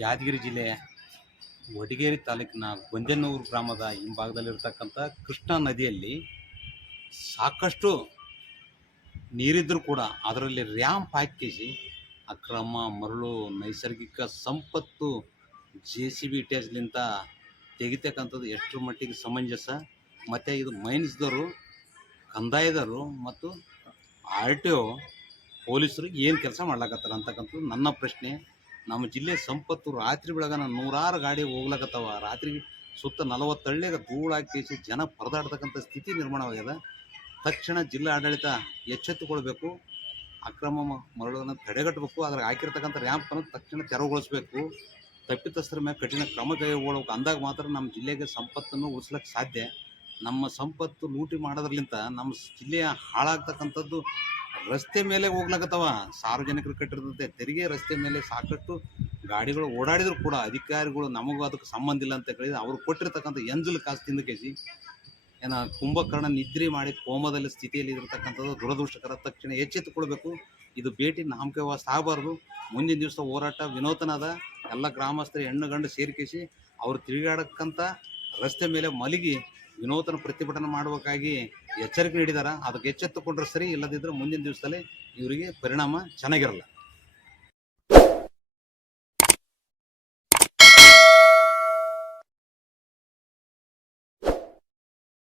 ಯಾದಗಿರಿ ಜಿಲ್ಲೆಯ ವಡಗೇರಿ ತಾಲೂಕಿನ ಗೊಂಜನೂರು ಗ್ರಾಮದ ಹಿಂಭಾಗದಲ್ಲಿರ್ತಕ್ಕಂಥ ಕೃಷ್ಣಾ ನದಿಯಲ್ಲಿ ಸಾಕಷ್ಟು ನೀರಿದ್ದರೂ ಕೂಡ ಅದರಲ್ಲಿ ರ್ಯಾಂಪ್ ಹಾಕಿಸಿ ಅಕ್ರಮ ಮರಳು ನೈಸರ್ಗಿಕ ಸಂಪತ್ತು JCB ಇಟ್ಯಾಜ್ಲಿಂತ ತೆಗಿತಕ್ಕಂಥದ್ದು ಎಷ್ಟರ ಮಟ್ಟಿಗೆ ಸಮಂಜಸ. ಮತ್ತು ಇದು ಮೈನ್ಸ್ದವರು, ಕಂದಾಯದವರು ಮತ್ತು RTO ಪೊಲೀಸರು ಏನು ಕೆಲಸ ಮಾಡ್ಲಾಕತ್ತಾರ ಅಂತಕ್ಕಂಥದ್ದು ನನ್ನ ಪ್ರಶ್ನೆ. ನಮ್ಮ ಜಿಲ್ಲೆ ಸಂಪತ್ತು ರಾತ್ರಿ ಬೆಳಗನ ನೂರಾರು ಗಾಡಿ ಹೋಗ್ಲಕತ್ತವ. ರಾತ್ರಿ ಸುತ್ತ 40 ಹಳ್ಳಿಯಾಗ ಧೂಳು ಹಾಕಿಸಿ ಜನ ಪರದಾಡ್ತಕ್ಕಂಥ ಸ್ಥಿತಿ ನಿರ್ಮಾಣವಾಗ್ಯದ. ತಕ್ಷಣ ಜಿಲ್ಲಾ ಆಡಳಿತ ಎಚ್ಚೆತ್ತುಕೊಳ್ಬೇಕು, ಅಕ್ರಮ ಮರಳನ್ನು ತಡೆಗಟ್ಟಬೇಕು, ಅದ್ರಾಗ ಹಾಕಿರ್ತಕ್ಕಂಥ ರ್ಯಾಂಪನ್ನು ತಕ್ಷಣ ತೆರವುಗೊಳಿಸಬೇಕು, ತಪ್ಪಿತಸ್ಥರ ಮೇಲೆ ಕಠಿಣ ಕ್ರಮ ಕೈಗೊಳ್ಳಬೇಕು. ಅಂದಾಗ ಮಾತ್ರ ನಮ್ಮ ಜಿಲ್ಲೆಗೆ ಸಂಪತ್ತನ್ನು ಉಳಿಸ್ಲಿಕ್ಕೆ ಸಾಧ್ಯ. ನಮ್ಮ ಸಂಪತ್ತು ಲೂಟಿ ಮಾಡೋದ್ರಲಿಂತ ನಮ್ಮ ಜಿಲ್ಲೆಯ ಹಾಳಾಗ್ತಕ್ಕಂಥದ್ದು ರಸ್ತೆ ಮೇಲೆ ಹೋಗ್ಲಾಕತ್ತವ. ಸಾರ್ವಜನಿಕರು ಕಟ್ಟಿರ್ತಂತೆ ತೆರಿಗೆ ರಸ್ತೆ ಮೇಲೆ ಸಾಕಷ್ಟು ಗಾಡಿಗಳು ಓಡಾಡಿದ್ರು ಕೂಡ ಅಧಿಕಾರಿಗಳು ನಮಗೂ ಅದಕ್ಕೆ ಸಂಬಂಧ ಇಲ್ಲ ಅಂತ ಹೇಳಿದ್ರೆ ಅವರು ಕೊಟ್ಟಿರ್ತಕ್ಕಂಥ ಎಂಜಲು ಕಾಸು ತಿಂದು ಕೇಸಿ ಕುಂಭಕರ್ಣ ನಿದ್ರೆ ಮಾಡಿ ಕೋಮದಲ್ಲಿ ಸ್ಥಿತಿಯಲ್ಲಿ ಇರತಕ್ಕಂಥದ್ದು ದುರದೃಷ್ಟಕರ. ತಕ್ಷಣ ಎಚ್ಚೆತ್ತುಕೊಳ್ಬೇಕು. ಇದು ಭೇಟಿ ನಾಮಕವಾಸ ಆಗಬಾರ್ದು. ಮುಂದಿನ ದಿವಸ ಹೋರಾಟ ವಿನೂತನದ. ಎಲ್ಲ ಗ್ರಾಮಸ್ಥರು ಹೆಣ್ಣು ಗಂಡು ಸೇರಿಕೇಸಿ ಅವರು ತಿರುಗಾಡಕ್ಕಂಥ ರಸ್ತೆ ಮೇಲೆ ಮಲಗಿ ವಿನೂತನ ಪ್ರತಿಭಟನೆ ಮಾಡಬೇಕಾಗಿ ಎಚ್ಚರಿಕೆ ನೀಡಿದ್ದಾರೆ. ಅದಕ್ಕೆ ಎಚ್ಚೆತ್ತುಕೊಂಡ್ರೆ ಸರಿ, ಇಲ್ಲದಿದ್ದರೆ ಮುಂದಿನ ದಿವಸದಲ್ಲಿ ಇವರಿಗೆ ಪರಿಣಾಮ ಚೆನ್ನಾಗಿರಲ್ಲ.